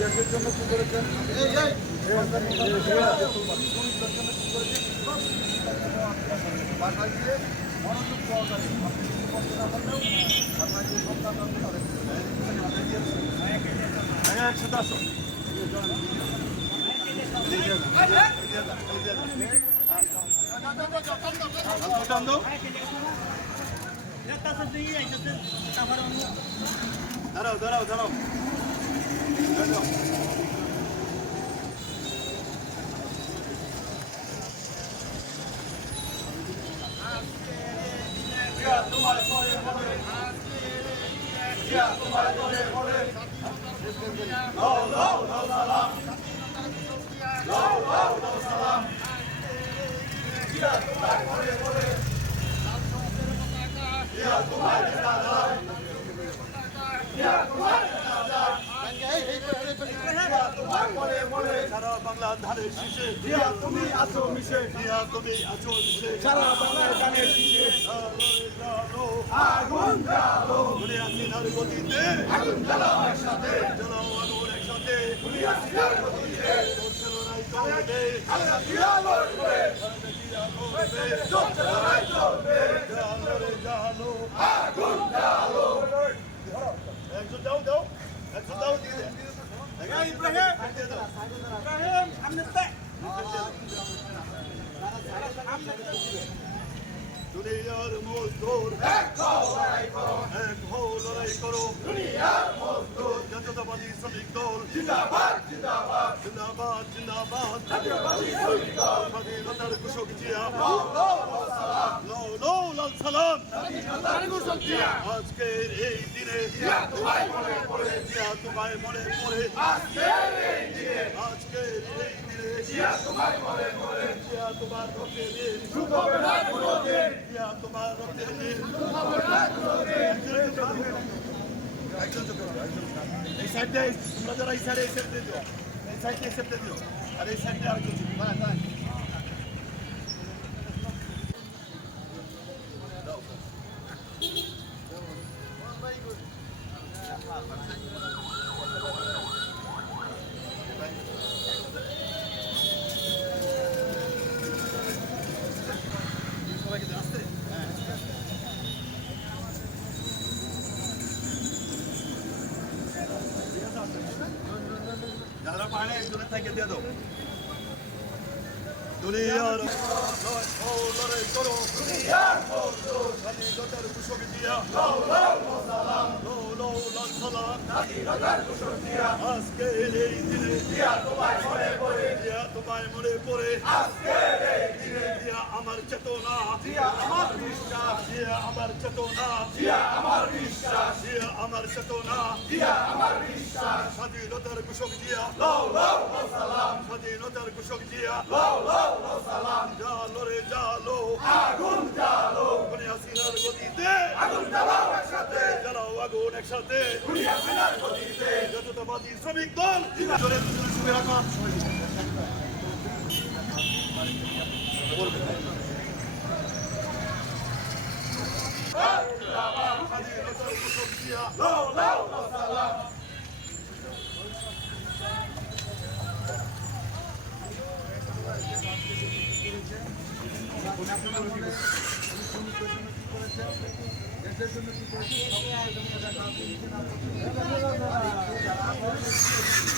দেশের জন্য কি করেছেন বাসায় গিয়ে মনোযোগ সহকারে আপনি কিছু করতে না পারলেও আপনার যে সন্তান আছে তাদের দাঁড়াও দাঁড়াও দাঁড়াও সারা বাংলার ধারে শীষে দিয়া তুমি আছো মিশে দিয়া তুমি আছো মিশে সারা বাংলার ধারে শীষে জালো আগুন জালো আসি গতিতে আগুন জ্বালাও একসাথে জ্বালাও আগুন একসাথে ঘুরে আসিয়ার গতিতে এক লড়াই করো। দুনিয়ার মজদুর জাতীয়তাবাদী শ্রমিক দল। জিন্দাবাদ জিন্দাবাদ। জিন্দাবাদ জিন্দাবাদ। জাতীয়তাবাদী শ্রমিক দল। স্বাধীনতার ঘোষক জিয়া। লো লো লাল সালাম। স্বাধীনতার ঘোষক জিয়া। আজকের এই দিনে জিয়া তোমায় মনে পড়ে। জিয়া তোমায় মনে পড়ে। আজকের এই দিনে। আজকের এই দিনে। জিয়া তোমায় মনে পড়ে। জিয়া তোমার রক্তে দিন শুভ না কোনোদিন জিয়া তোমার রক্তে দিন শুভ না কোনোদিন একজন চোখে এই সাইডটা তোমরা যারা এই সাইডে এই সাইডে দিও। এই সাইডে এই সাইডে দিও। আর এই সাইডটা আর চোখে মনে মনে আজকে এই দিনে দিয়া আমার চেতনা দিয়া আমার বিশ্বাস দিয়া আমার চেতনা দিয়া আমার বিশ্বাস দিয়া আমার চেতনা দিয়া আমার বিশ্বাস। স্বাধীনতার কুশক দিয়া লও লও সালাম। স্বাধীনতার কুশক দিয়া লও লও সালাম। জালো রে জালো। আগুন জালো কোনে আসিনার গতিতে। আগুন জ্বালাও একসাথে। জ্বালাও আগুন একসাথে। কোনে আসিনার গতিতে। জাতীয়তাবাদী শ্রমিক দল। জোরে শুভে রাখা। জন্য কি করেছে